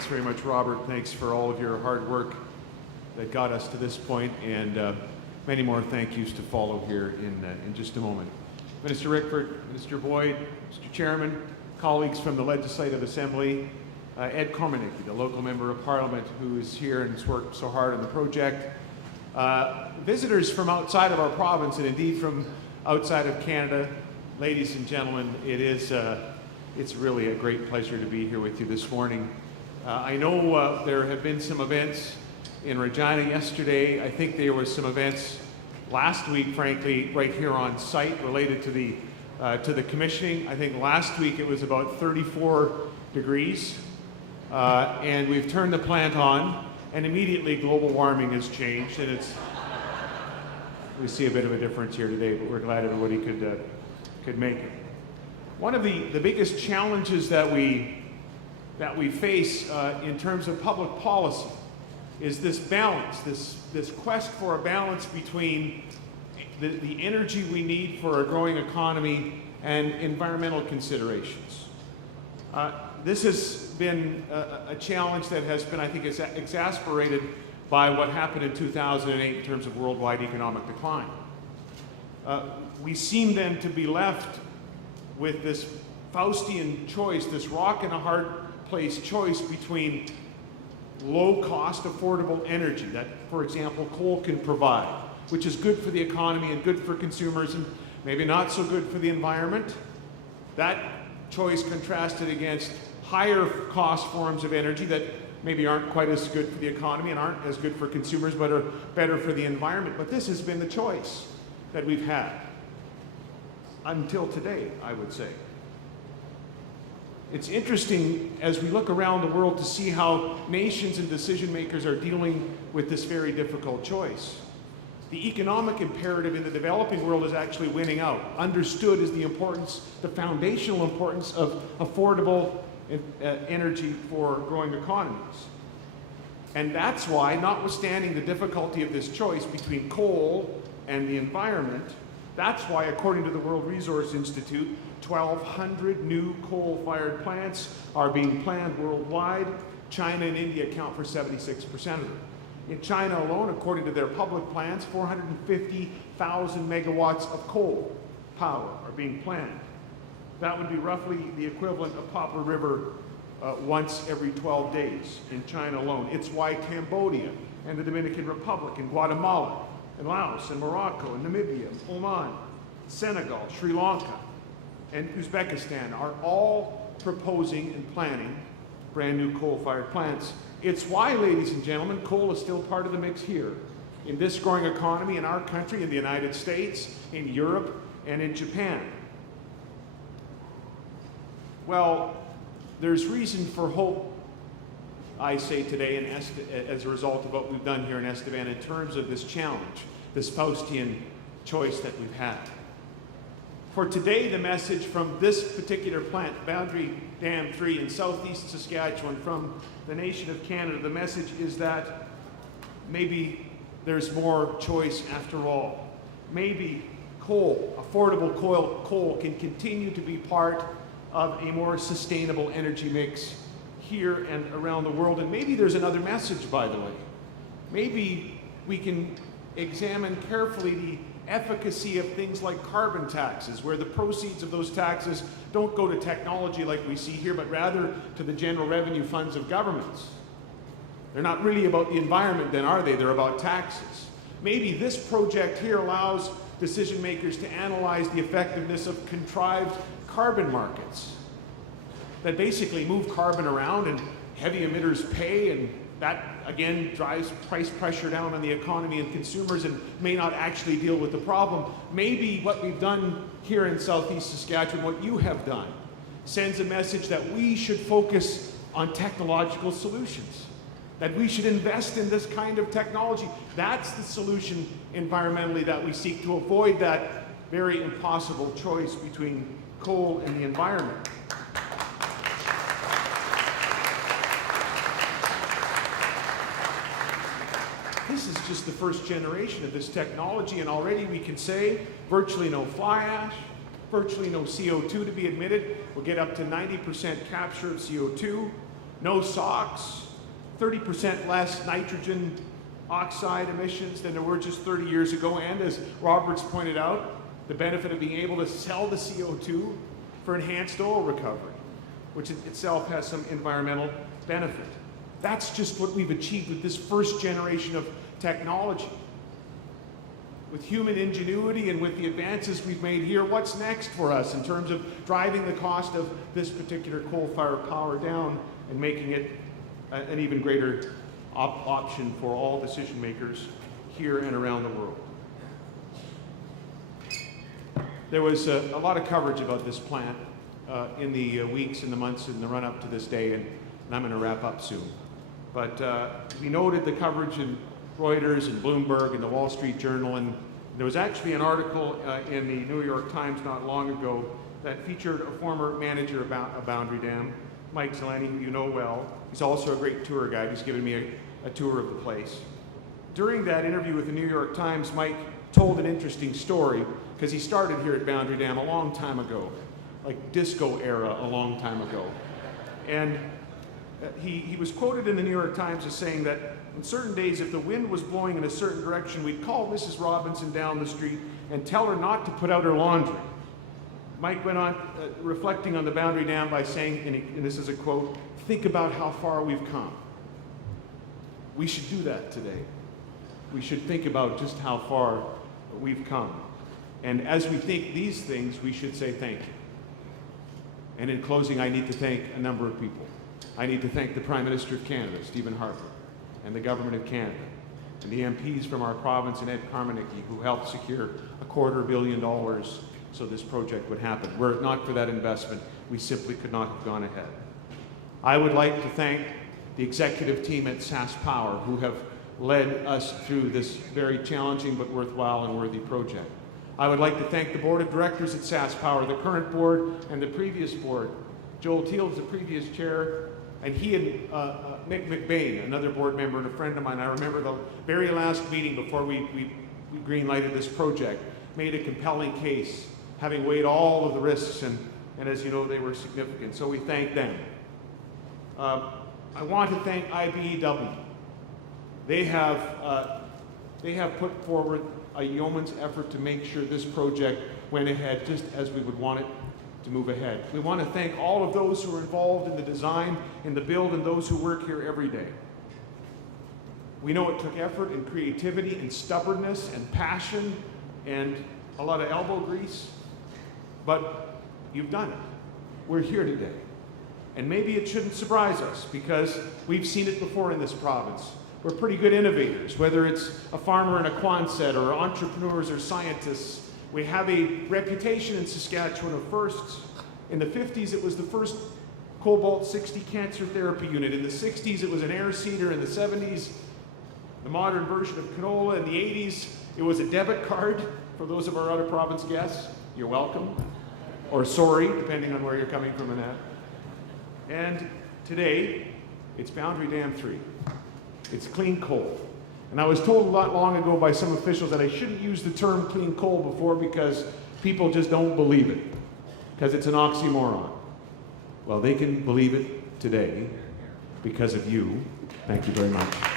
Thanks very much, Robert. Thanks for all of your hard work that got us to this point, and many more thank yous to follow here in just a moment. Minister Rickford, Minister Boyd, Mr. Chairman, colleagues from the Legislative Assembly, Ed Cormanicki, the local member of Parliament who is here and has worked so hard on the project, visitors from outside of our province and indeed from outside of Canada, ladies and gentlemen, it's really a great pleasure to be here with you this morning. I know there have been some events in Regina yesterday. I think there were some events last week, frankly, right here on site related to the commissioning. I think last week it was about 34 degrees, and we've turned the plant on, and immediately global warming has changed, and we see a bit of a difference here today, but we're glad everybody could make it. One of the biggest challenges that we face in terms of public policy is this balance, this quest for a balance between the energy we need for a growing economy and environmental considerations. This has been a challenge that has been, I think, exasperated by what happened in 2008 in terms of worldwide economic decline. We seem then to be left with this Faustian choice, this rock and a hard place choice between low-cost, affordable energy that, for example, coal can provide, which is good for the economy and good for consumers and maybe not so good for the environment. That choice contrasted against higher cost forms of energy that maybe aren't quite as good for the economy and aren't as good for consumers but are better for the environment. But this has been the choice that we've had until today, I would say. It's interesting as we look around the world to see how nations and decision makers are dealing with this very difficult choice. The economic imperative in the developing world is actually winning out, understood as the foundational importance of affordable energy for growing economies. And that's why, notwithstanding the difficulty of this choice between coal and the environment, that's why, according to the World Resource Institute, 1,200 new coal-fired plants are being planned worldwide. China and India account for 76% of them. In China alone, according to their public plans, 450,000 megawatts of coal power are being planned. That would be roughly the equivalent of Poplar River once every 12 days in China alone. It's why Cambodia and the Dominican Republic and Guatemala and Laos and Morocco and Namibia, Oman, Senegal, Sri Lanka, and Uzbekistan are all proposing and planning brand new coal-fired plants. It's why, ladies and gentlemen, coal is still part of the mix here in this growing economy in our country, in the United States, in Europe, and in Japan. Well, there's reason for hope, I say today, as a result of what we've done here in Estevan in terms of this challenge, this Faustian choice that we've had. For today, the message from this particular plant, Boundary Dam 3 in southeast Saskatchewan, from the nation of Canada, the message is that maybe there's more choice after all. Maybe coal, affordable coal can continue to be part of a more sustainable energy mix here and around the world. And maybe there's another message, by the way. Maybe we can examine carefully the efficacy of things like carbon taxes, where the proceeds of those taxes don't go to technology like we see here, but rather to the general revenue funds of governments. They're not really about the environment then, are they? They're about taxes. Maybe this project here allows decision makers to analyze the effectiveness of contrived carbon markets that basically move carbon around and heavy emitters pay, and that again drives price pressure down on the economy and consumers and may not actually deal with the problem. Maybe what we've done here in southeast Saskatchewan, what you have done, sends a message that we should focus on technological solutions, that we should invest in this kind of technology. That's the solution environmentally that we seek to avoid that very impossible choice between coal and the environment. This is just the first generation of this technology, and already we can say virtually no fly ash, virtually no CO2 to be emitted. We'll get up to 90% capture of CO2. no SOx, 30% less nitrogen oxide emissions than there were just 30 years ago, and as Roberts pointed out, the benefit of being able to sell the CO2 for enhanced oil recovery, which itself has some environmental benefit. That's just what we've achieved with this first generation of technology. With human ingenuity and with the advances we've made here, what's next for us in terms of driving the cost of this particular coal-fired power down and making it an even greater option for all decision makers here and around the world? There was a lot of coverage about this plant in the weeks and the months in the run-up to this day, and I'm going to wrap up soon. But we noted the coverage in Reuters and Bloomberg and the Wall Street Journal, and there was actually an article in the New York Times not long ago that featured a former manager of Boundary Dam, Mike Zeleny, who you know well. He's also a great tour guide. He's given me a tour of the place. During that interview with the New York Times, Mike told an interesting story, because he started here at Boundary Dam a long time ago, like disco era a long time ago. And he was quoted in the New York Times as saying that on certain days, if the wind was blowing in a certain direction, we'd call Mrs. Robinson down the street and tell her not to put out her laundry. Mike went on reflecting on the Boundary Dam by saying, and this is a quote, "Think about how far we've come." We should do that today. We should think about just how far we've come. And as we think these things, we should say thank you. And in closing, I need to thank a number of people. I need to thank the Prime Minister of Canada, Stephen Harper, and the Government of Canada, and the MPs from our province and Ed Carmanicky, who helped secure $250 million so this project would happen. Were it not for that investment, we simply could not have gone ahead. I would like to thank the executive team at SaskPower, who have led us through this very challenging but worthwhile and worthy project. I would like to thank the board of directors at SaskPower, the current board and the previous board. Joel Teal is the previous chair, and he and Mick McBain, another board member and a friend of mine, I remember the very last meeting before we green-lighted this project, made a compelling case, having weighed all of the risks, and as you know, they were significant, so we thank them. I want to thank IBEW. They have put forward a yeoman's effort to make sure this project went ahead just as we would want it to move ahead. We want to thank all of those who are involved in the design, in the build, and those who work here every day. We know it took effort and creativity and stubbornness and passion and a lot of elbow grease, but you've done it. We're here today. And maybe it shouldn't surprise us, because we've seen it before in this province. We're pretty good innovators, whether it's a farmer in a Quonset or entrepreneurs or scientists. We have a reputation in Saskatchewan of firsts. In the 50s, it was the first Cobalt-60 cancer therapy unit. In the 60s, it was an air seeder. In the 70s, the modern version of canola. In the 80s, it was a debit card for those of our out-of-province guests. You're welcome, or sorry, depending on where you're coming from in that. And today, it's Boundary Dam 3. It's clean coal. And I was told a lot long ago by some officials that I shouldn't use the term clean coal before, because people just don't believe it, because it's an oxymoron. Well, they can believe it today because of you. Thank you very much.